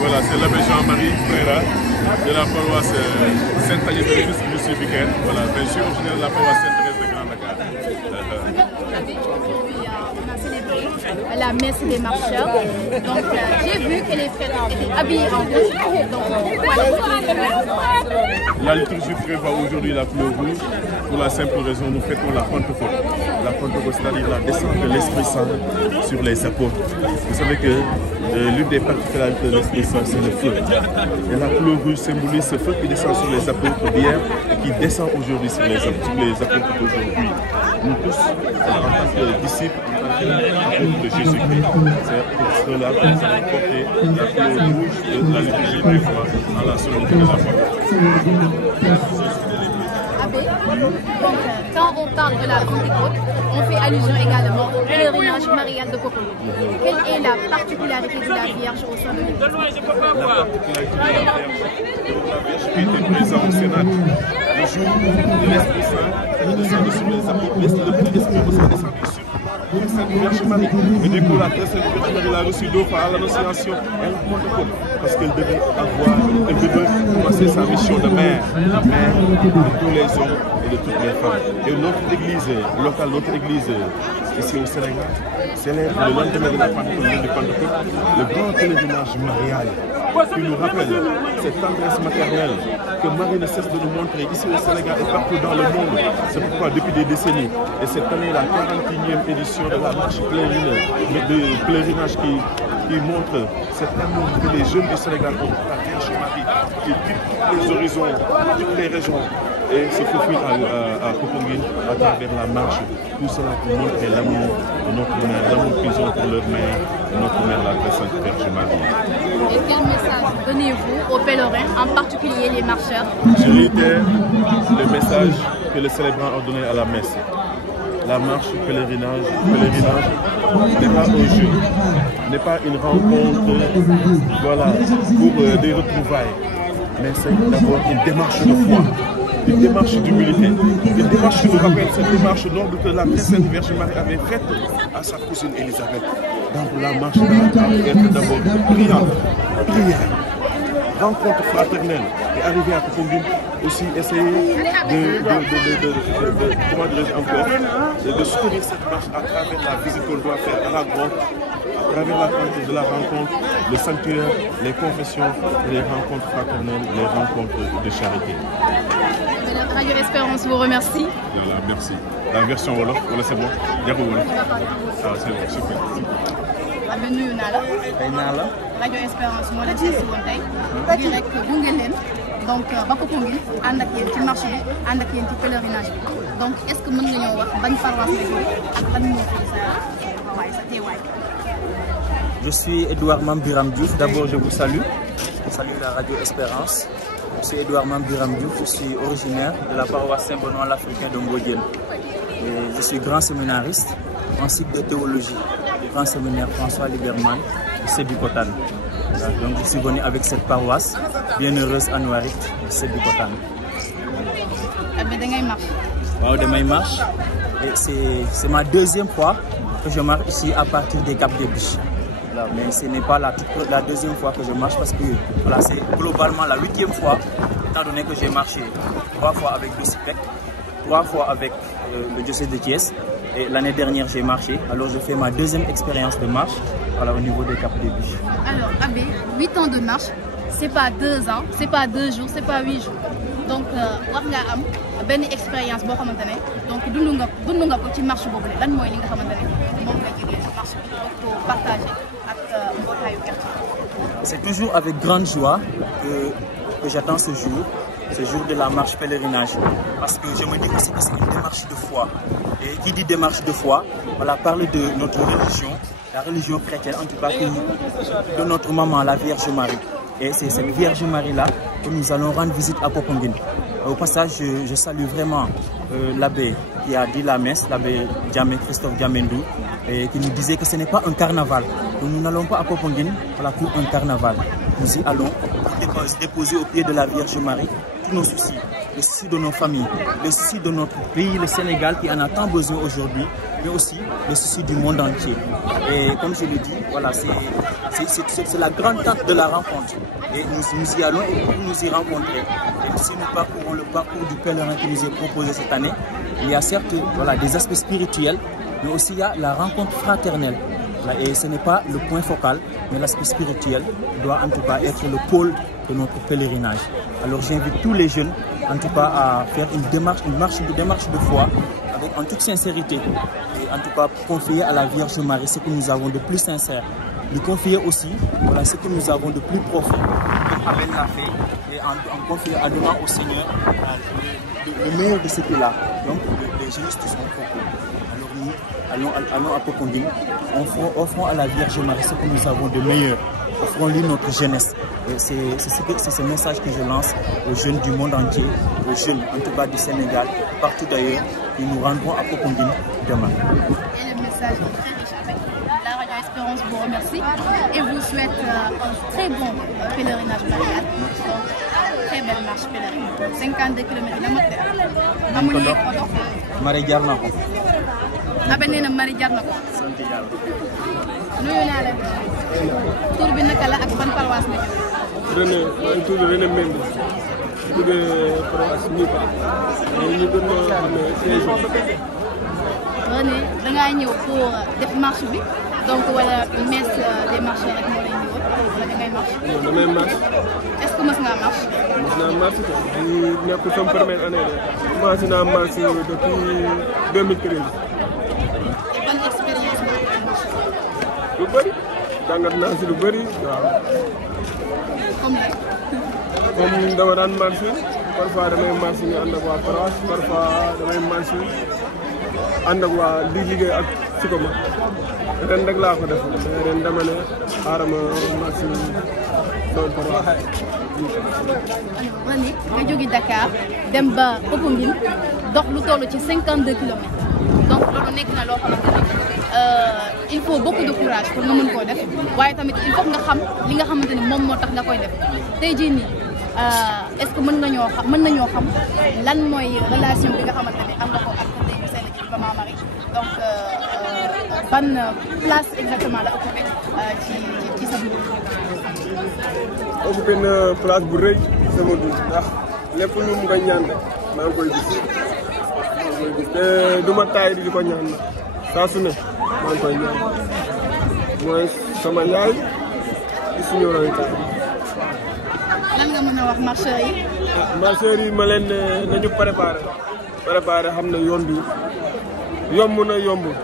Voilà, c'est l'abbé Jean-Marie Frera de la paroisse Sainte-Agnès de Rufisque, je suis vicaire. Voilà, je suis originaire de la paroisse Sainte-Thérèse de Grand Dakar. On a célébré la messe des marcheurs. Donc j'ai vu que les frères étaient habillés en rouge. Donc pourquoi la liturgie prévoit aujourd'hui la couleur rouge pour la simple raison où nous fêtons la Pentecôte. La Pentecôte, c'est-à-dire la descente de l'Esprit Saint sur les apôtres. Vous savez que l'une des particularités de l'Esprit Saint, c'est le feu. Et la couleur rouge symbolise ce feu qui descend sur les apôtres d'hier et qui descend aujourd'hui sur les apôtres d'aujourd'hui. Nous tous, en tant que disciples, de Jésus-Christ, c'est pour cela que nous allons porter la couleur rouge de la liturgie des fois à la solennité de la Pentecôte. Abbé, donc quand on parle de la Pentecôte, on fait allusion également au pèlerinage marial de Popenguine. Quelle est la particularité de la Vierge au sein de l'Église? La particularité de la Vierge qui était présente au Sénat le jour où l'Esprit Saint descend sur les apôtres, l'Esprit descend sur la Sainte Vierge Marie. Et du coup, la Sainte Vierge Marie l'a reçue d'eau par l'Annonciation et la Pentecôte. Parce qu'elle devait commencer sa mission de mère de tous les hommes et de toutes les femmes. Et notre église locale, notre église ici au Sénégal, célèbre le lendemain de la Pentecôte, le grand pèlerinage marial qui nous rappelle cette tendresse maternelle que Marie ne cesse de nous montrer ici au Sénégal et partout dans le monde. C'est pourquoi depuis des décennies, et cette année la 41e édition de la marche pèlerinage qui montre cet amour que les jeunes du Sénégal ont pour la Vierge Marie, qui quitte tous les horizons, toutes les régions, et se faufile à Popenguine à travers la marche. Tout cela pour montrer l'amour de notre mère, l'amour qu'ils ont pour leur mère, notre mère, la Sainte Vierge Marie. Et quel message donnez-vous aux pèlerins, en particulier les marcheurs? Je réitère le message que le célébrant a donné à la messe. La marche pèlerinage n'est pas un jeu, n'est pas une rencontre voilà, pour des retrouvailles, mais c'est d'abord une démarche de foi, une démarche d'humilité, une démarche qui nous rappelle cette démarche noble que la Sainte Vierge Marie avait faite à sa cousine Élisabeth. Donc la marche doit être d'abord prière, rencontre fraternelle et arriver à Popenguine aussi essayer de soutenir cette marche à travers la visite qu'on doit faire à la grotte, à travers la rencontre de la rencontre, le sanctuaire, les confessions, les rencontres fraternelles, les rencontres de charité. Radio Espérance vous remercie. Voilà, merci. La version Wolof, voilà, c'est bon. Diago Wolof. Ah, c'est bon, super. Abbé nuyu naa la. Radio Espérance moo la ci si woon tey. di rek gunge leen donc ba Popenguine ànd ak yéen ci marché bi ànd ak yéen ci pèlerinage bi donc est-ce que mën nga ñoo wax ban paroisse la ak ban moo fi sa teewaay. Je suis Edouard Mambiram Diouf. D'abord, je vous salue. Je salue la Radio Espérance. Je suis Edouard Mambiram Diouf. Je suis originaire de la paroisse Saint-Benoît l'Africain de Mbodiène. Je suis grand séminariste en cycle de théologie du grand séminaire François Liberman de Sébikotane. Donc, je suis venu avec cette paroisse bienheureuse à Nouarit de Sébikotane. Wow, de mes marches. C'est ma deuxième fois que je marche ici à partir des Cap des Biches. Voilà, mais ce n'est pas la deuxième fois que je marche parce que voilà, c'est globalement la 8e fois, étant donné que j'ai marché 3 fois avec le CIPEC, 3 fois avec le diocèse de Thiès. Et l'année dernière, j'ai marché. Alors, je fais ma deuxième expérience de marche voilà, au niveau des Cap des Biches. Alors, Abbé, 8 ans de marche, c'est pas 2 ans, c'est pas 2 jours, c'est pas 8 jours. Donc, war nga am benn expérience boo xamante ne donc dund nga ko ci marche boobu lan mooy li nga xamante ne moom nga jëlee ci marche bi pour partager ak mbootaayu quartier. C'est toujours avec grande joie que j'attends ce jour de la marche pèlerinage. Parce que je me dis que c'est une démarche de foi. Et qui dit démarche de foi, voilà, parle de notre religion, la religion chrétienne, en tout cas de notre maman, la Vierge Marie. Et c'est cette Vierge Marie-là que nous allons rendre visite à Popenguine. Au passage, je salue vraiment l'abbé qui a dit la messe, l'abbé Christophe Diamendou, et qui nous disait que ce n'est pas un carnaval. Nous n'allons pas à Popenguine voilà, pour un carnaval. Nous y allons pour déposer au pied de la Vierge Marie tous nos soucis, le souci de nos familles, le souci de notre pays, le Sénégal qui en a tant besoin aujourd'hui, mais aussi le souci du monde entier. Et comme je l'ai dit, voilà, c'est la grande tente de la rencontre. Et nous y allons pour nous y rencontrer. Et si nous parcourons le parcours du pèlerin qui nous est proposé cette année, il y a certes voilà, des aspects spirituels, mais aussi il y a la rencontre fraternelle. Et ce n'est pas le point focal, mais l'aspect spirituel doit en tout cas être le pôle de notre pèlerinage. Alors j'invite tous les jeunes en tout cas à faire une démarche de foi avec en toute sincérité et en tout cas confier à la Vierge Marie ce que nous avons de plus sincère, lui confier aussi voilà, ce que nous avons de plus profond, comme Abel l'a fait, et en confier à demain au Seigneur le meilleur de ce qu'il a, donc les gestes sont propres. Alors nous allons à Popenguine, offrons à la Vierge Marie ce que nous avons de meilleur, offrons-lui notre jeunesse. C'est ce message que je lance aux jeunes du monde entier, aux jeunes en tout cas du Sénégal, partout d'ailleurs, et nous rendrons à Popenguine demain. Et le message est très riche avec la Radio Espérance vous remercie et vous souhaite un très bon pèlerinage marial. Donc, très belle marche pèlerinage. 52 km de moteur. Amuñu oto. Marie jaar na ko. Abel nee na Marie jaar na ko. Sant Yàlla. Nuyu naa leen. Tur bi naka la ak ban paroisse nga jógee. René maa ngi tudd René Mendy jógee paroisse Nipa ñu gën a xamee Saint-Jean. René da ngaa ñëw pour def marche bi donc wala messe des marcheurs rek moo lay ñëwoon wala da ngay marche. Non damay marche. Est-ce que mës ngaa marche. Mës naa marche quoi di nekkul sama première année de commencé naa marche depuis 2013. Ban expérience nga am marche. Lu bëri jàngat naa si lu bëri waaw. Comme dama daan marché parfois damay marché ñu ànd ak waa paroisse parfois damay marché ànd ak waa di liggéey ak Sikoma ren rek laa ko def ren dama ne xaaral ma marché sama paroisse. René nga jóge Dakar dem ba Popenguine dox lu toll ci 52 kilomètres donc loolu nekk na loo xamante ne il faut beaucoup de courage pour nga mën koo def waaye tamit il faut nga xam li nga xamante ne moom moo tax nga koy def tey jii nii est-ce que mën nañoo xam lan mooy relation bi nga xamante ne am nga ko ak tey seen équipe Maman Marie donc ban place exactement la occupé ci sa dund. Occupé na place bu rëy sama dund ndax lépp lu mu nga ñaan rek maa ngi koy gis te du ma taay di ko ñaan nag saa su ne maa ngi koy ñaan mooy sama yaay ci suñu royukaay. lan nga mën a wax marcheurs yi. marcheurs yi ma leen ne nañu préparé xam ne yoon bi yomb na yombul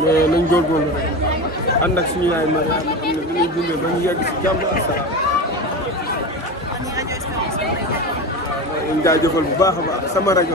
mais nañ góorgóorlu rek ànd ak suñu yaay Marie xam ne dañuy dundee ba ñu yegg si jàmm ak salaam. waaw ñu jaajëfal bu baax a baax sama rajo.